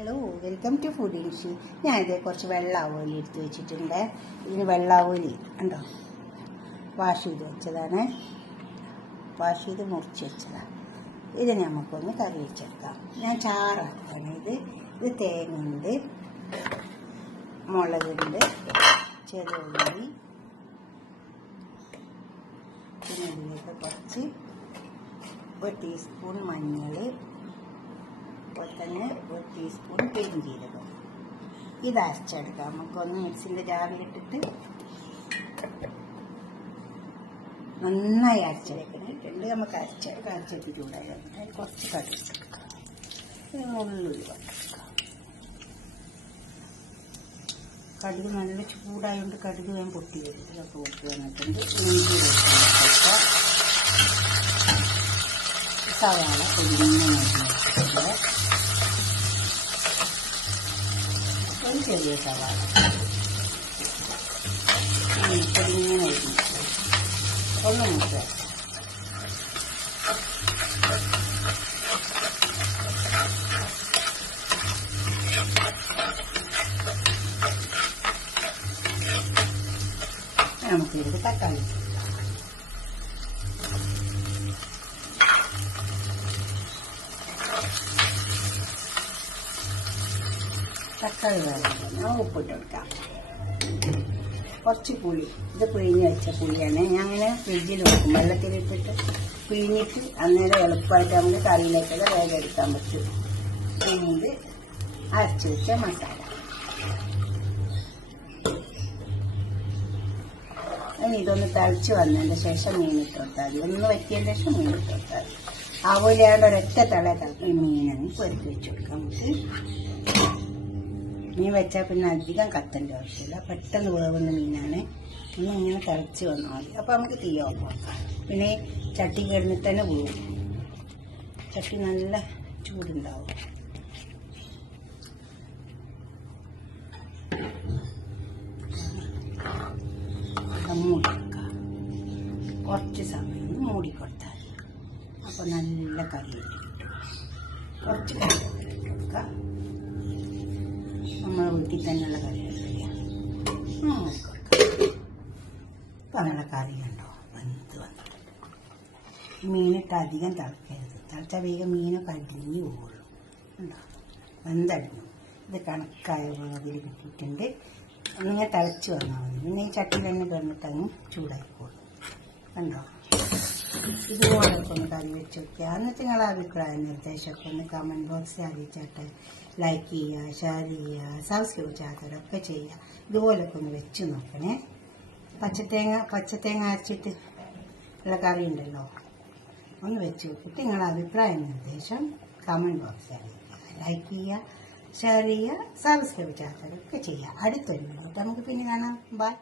Hello, welcome to food ഇൻഷി. ഞാനിതേ കുറച്ച് വെള്ളാവോലി എടുത്ത് വെച്ചിട്ടുണ്ട്. ഇതിന് വെള്ളാവോലി ഉണ്ടോ, വാഷ് ചെയ്ത് വെച്ചതാണ്. വാഷ് ചെയ്ത് മുറിച്ച് വെച്ചതാണ്. ഇത് നമുക്കൊന്ന് കറി വെച്ചെടുക്കാം. ഞാൻ ചാറാക്കാണ്. ഇത് തേങ്ങയുണ്ട്, മുളകുണ്ട്, ചെറുള്ളി, പിന്നെ ഇതിലേക്ക് കുറച്ച് 1 ടീസ്പൂൺ മഞ്ഞൾ, അതുപോലെ തന്നെ 1 ടീസ്പൂൺ പെരുംജീരകം. ഇത് അരച്ചെടുക്കാം. നമുക്കൊന്ന് മിക്സിൻ്റെ ജാറിലിട്ടിട്ട് നന്നായി അരച്ചെടുക്കുന്നുണ്ട്. നമുക്ക് അരച്ചെടുത്ത് ചൂടായാൽ കുറച്ച് കടുകെടുക്കാം. ഉള്ളുള്ളി വറുത്തെടുക്കാം. കടുക് നല്ല ചൂടായതുകൊണ്ട് കടുക് ഞാൻ പൊട്ടി വരും. അപ്പോൾ ഉപ്പ് വന്നിട്ടുണ്ട്. ഇഞ്ചി വെച്ചിട്ട് സവാള പൊടിഞ്ഞ ഒരു ചെറിയ സവാള പൊടിങ്ങനെ ഒന്ന് മുട്ട നമുക്കിത് തക്കാളി വേണം. ഉപ്പിട്ട് കൊടുക്കാം. കുറച്ച് പുളി, ഇത് പിഴിഞ്ഞ് വെച്ച പുളിയാണ്. ഞാൻ അങ്ങനെ ഫ്രിഡ്ജിൽ വെക്കും. വെള്ളത്തിലിട്ടിട്ട് പിഴിഞ്ഞിട്ട് അന്നേരം എളുപ്പമായിട്ട് നമുക്ക് കറിയിലേക്കുള്ള വേഗം എടുക്കാൻ പറ്റും. പിന്നെ ഇത് അരച്ച് വെച്ച മസാല. ഇനി ഇതൊന്ന് തിളച്ച് വന്നതിന് ശേഷം മീനിട്ട് കൊടുത്താൽ മതി. ഒന്ന് വറ്റിയതിന് ശേഷം മീനിട്ട് കൊടുത്താൽ മതി. അതുപോലെയാണ് ഒരൊറ്റ തിളക്കി മീനാണ് പൊരിച്ച് വെച്ച് കൊടുക്കാം. നമുക്ക് മീൻ വെച്ചാൽ പിന്നെ അധികം കത്തേണ്ട ആവശ്യമില്ല. പെട്ടെന്ന് വേവുന്ന മീനാണ്. ഇങ്ങനെ തിളച്ച് വന്നാൽ മതി. അപ്പോൾ നമുക്ക് തീ ഓഫ് ആക്കാം. പിന്നെ ചട്ടി കിടന്നിട്ട് തന്നെ വേവും. ചട്ടി നല്ല ചൂടുണ്ടാവും. മൂടിക്കാം. കുറച്ച് സമയം മൂടിക്കൊടുത്താൽ അപ്പോൾ നല്ല കറി കിട്ടും. കുറച്ച് കറി ഇട്ട് കൊടുക്കാം. നമ്മളെ വീട്ടിൽ തന്നെയുള്ള കറികളൊക്കെ ഇപ്പം അങ്ങനെ കറി ഉണ്ടോ വെന്ത് വന്നിട്ടുണ്ട്. മീനിട്ട് അധികം തിളക്കരുത്. തിളച്ചാൽ വേഗം മീനൊക്കെ അടിഞ്ഞു പോകുള്ളൂ. ഉണ്ടോ, വെന്തടിഞ്ഞു. ഇത് കണക്കായ അതിൽ കിട്ടിയിട്ടുണ്ട്. ഒന്നിങ്ങനെ തിളച്ച് വന്നാൽ മതി. പിന്നെ ഈ ചട്ടിയിൽ തന്നെ കിടന്നിട്ട് അങ്ങ് ചൂടായിക്കോളും. കണ്ടോ, ഇതുപോലൊക്കെ ഒന്ന് കറി വെച്ച് വയ്ക്കുക. എന്നിട്ട് നിങ്ങളുടെ അഭിപ്രായം നിർദ്ദേശമൊക്കെ ഒന്ന് കമൻറ്റ് ബോക്സിൽ അറിയിച്ചാട്ടെ. ലൈക്ക് ചെയ്യുക, ഷെയർ ചെയ്യുക, സബ്സ്ക്രൈബ് ചെയ്യാത്തവരൊക്കെ ചെയ്യുക. ഇതുപോലൊക്കെ ഒന്ന് വെച്ച് നോക്കണേ. പച്ചത്തേങ്ങ അരച്ചിട്ട് ഉള്ള കറി ഉണ്ടല്ലോ, ഒന്ന് വെച്ച് നോക്കിയിട്ട് നിങ്ങളുടെ അഭിപ്രായം നിർദ്ദേശം കമൻറ്റ് ബോക്സിൽ അറിയിക്കുക. ലൈക്ക് ചെയ്യുക, ഷെയർ ചെയ്യുക, സബ്സ്ക്രൈബ് ചെയ്യാത്തവരൊക്കെ ചെയ്യുക. അടുത്തൊരു വീഡിയോ നമുക്ക് പിന്നെ കാണാം. ബൈ.